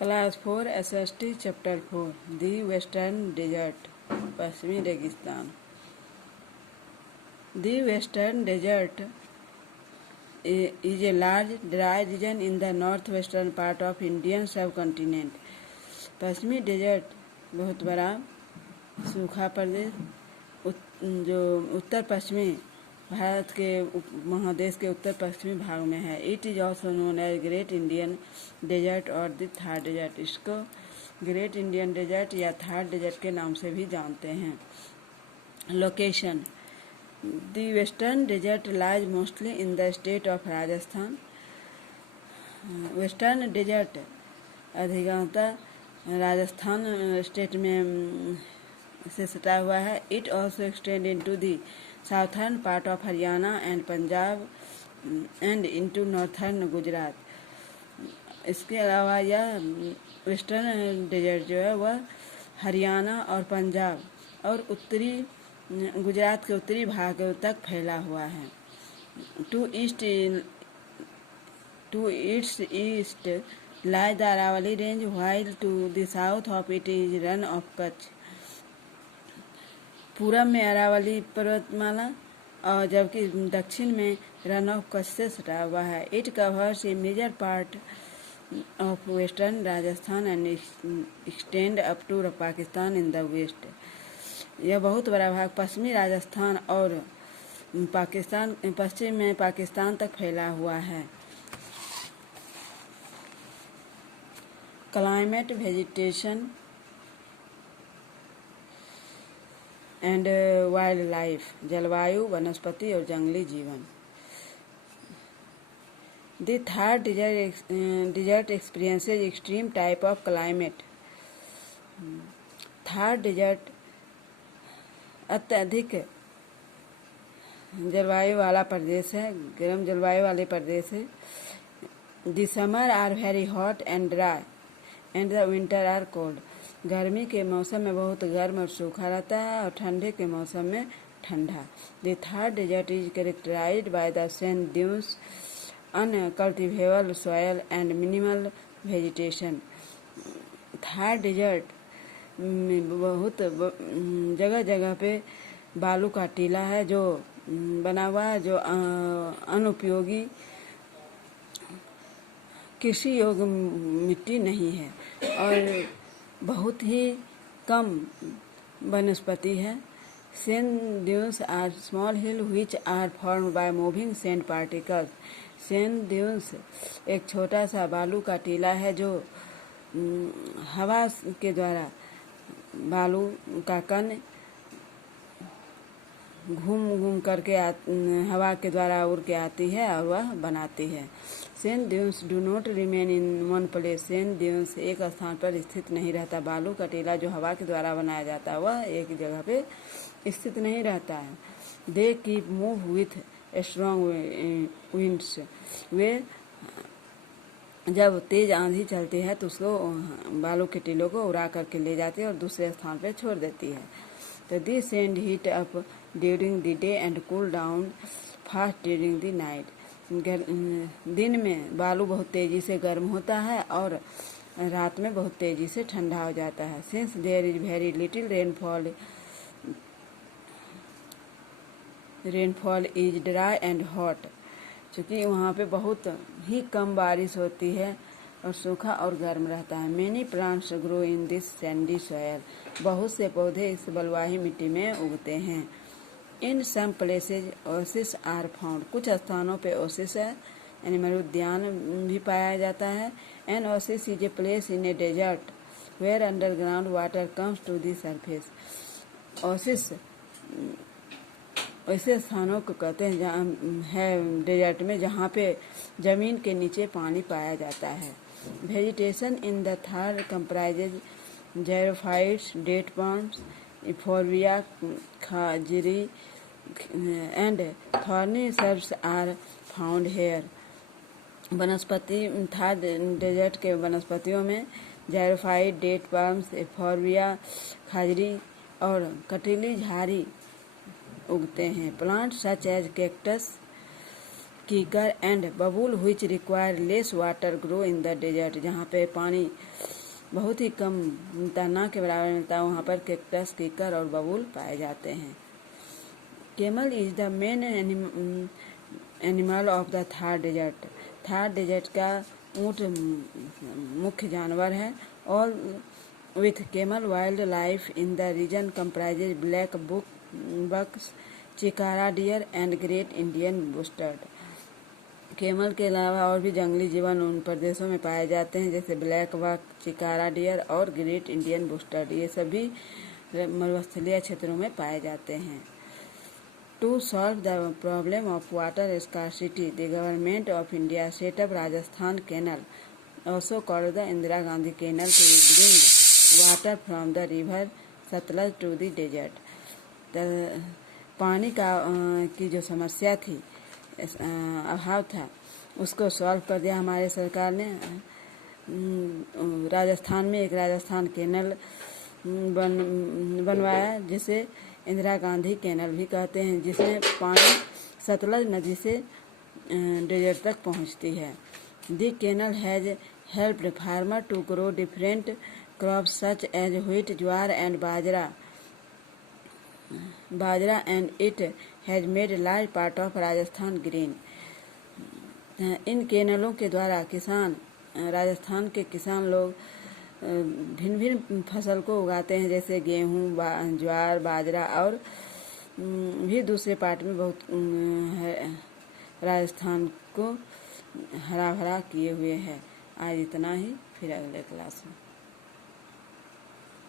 Class 4 SST chapter 4 the western desert पश्चिमी रेगिस्तान। The western desert is a large dry region in the northwestern part of Indian subcontinent. पश्चिमी desert बहुत बड़ा सूखा प्रदेश जो उत्तर पश्चिमी भारत के महादेश के उत्तर पश्चिमी भाग में है। It is also known as great Indian desert और द थार डेजर्ट। इसको ग्रेट इंडियन डेजर्ट या थार डेजर्ट के नाम से भी जानते हैं। Location: the western desert lies mostly in the state of Rajasthan. Western desert अधिकांशतः राजस्थान स्टेट में से सटा हुआ है। It also extend into the southern part of Haryana and Punjab and into northern Gujarat. इसके अलावा यह वेस्टर्न डेजर्ट जो है वह हरियाणा और पंजाब और उत्तरी गुजरात के उत्तरी भाग तक फैला हुआ है। To its east lies the Aravalli range while to the south of it is Rann of Kutch. पूरब में अरावली पर्वतमाला और जबकि दक्षिण में रन ऑफ कच्छ से सटा हुआ है। It covers a major part of western Rajasthan and extend up to Pakistan in the west. यह बहुत बड़ा भाग पश्चिमी राजस्थान और पश्चिम में पाकिस्तान तक फैला हुआ है। Climate, vegetation and wildlife: जलवायु, वनस्पति और जंगली जीवन। The Thar desert experiences extreme type of climate. Thar desert अत्यधिक जलवायु वाला प्रदेश है, गर्म जलवायु वाले प्रदेश है। The summer are very hot and dry and the winter are cold. गर्मी के मौसम में बहुत गर्म और सूखा रहता है और ठंडे के मौसम में ठंडा। The Thar desert is characterised by the sand dunes, uncultivable soil and minimal vegetation. Thar desert में बहुत जगह जगह पे बालू का टीला है जो बना हुआ है, जो अनुपयोगी कृषि योग्य मिट्टी नहीं है और बहुत ही कम वनस्पति है। Sand dunes are small hill which are formed by moving sand particles. Sand dunes एक छोटा सा बालू का टीला है जो हवा के द्वारा बालू का कण घूम करके हवा के द्वारा उड़ के आती है और वह बनाती है। Sand dunes do not remain in one place. Sand dunes एक स्थान पर स्थित नहीं रहता। बालू का टीला जो हवा के द्वारा बनाया जाता है वह एक जगह पे स्थित नहीं रहता है। They keep move with strong winds. वे जब तेज आंधी चलती है तो उसको बालू के टीलों को उड़ा करके ले जाती है और दूसरे स्थान पर छोड़ देती है। तो दी sand heat up during the day and cool down fast during the night. दिन में बालू बहुत तेजी से गर्म होता है और रात में बहुत तेजी से ठंडा हो जाता है। Since there is very little rainfall is dry and hot. चूँकि वहाँ पे बहुत ही कम बारिश होती है और सूखा और गर्म रहता है। Many plants grow in this sandy soil. बहुत से पौधे इस बलुआही मिट्टी में उगते हैं। In some places oasis are found. कुछ स्थानों पे ओसिस है यानी मरुद्यान भी पाया जाता है। An oasis is a place in a desert where underground water comes to the surface. Oasis ऐसे स्थानों को कहते हैं जहाँ है डेजर्ट में जहाँ पे जमीन के नीचे पानी पाया जाता है। Vegetation in the Thar comprises xerophytes, date palms, euphorbia, khejri and thorny shrubs are found here. वनस्पति थार डेजर्ट के वनस्पतियों में जैरोफाइट, डेट पाम्स, इफोर्बिया, खाजरी और कटीली झाड़ी उगते हैं। Plant such as cactus kikar and babool which require less water grow in the desert. जहाँ पे पानी बहुत ही कम मिलता, ना के बराबर मिलता है, वहाँ पर कैक्टस, कीकर और बबूल पाए जाते हैं। Camel is the main animal of the Thar desert. Thar desert का ऊँट मुख्य जानवर है। All with camel wildlife in the region comprises black bucks, chikara deer and great Indian bustard. Camel के अलावा और भी जंगली जीवन उन प्रदेशों में पाए जाते हैं, जैसे ब्लैक बक, चिकारा डियर और ग्रेट इंडियन बुस्टर्ड। ये सभी मरुस्थलीय क्षेत्रों में पाए जाते हैं। To solve the problem of water scarcity, the government of India set up Rajasthan canal, also called the Indira Gandhi canal, to bring water from the river Sutlej to the desert. पानी की जो समस्या थी, अभाव था, उसको सॉल्व कर दिया हमारे सरकार ने। राजस्थान में एक राजस्थान कैनल बनवाया, जिसे इंदिरा गांधी कैनल भी कहते हैं, जिसमें पानी सतलज नदी से डेजर्ट तक पहुंचती है। The canal has helped farmer to grow different crops such as wheat, jowar and bajra and it has made large part of Rajasthan green. इन कैनलों के द्वारा राजस्थान के किसान लोग भिन्न भिन्न फसल को उगाते हैं, जैसे गेहूँ, ज्वार, बाजरा और भी दूसरे पार्ट में बहुत राजस्थान को हरा भरा किए हुए है। आज इतना ही, फिर अगले क्लास में।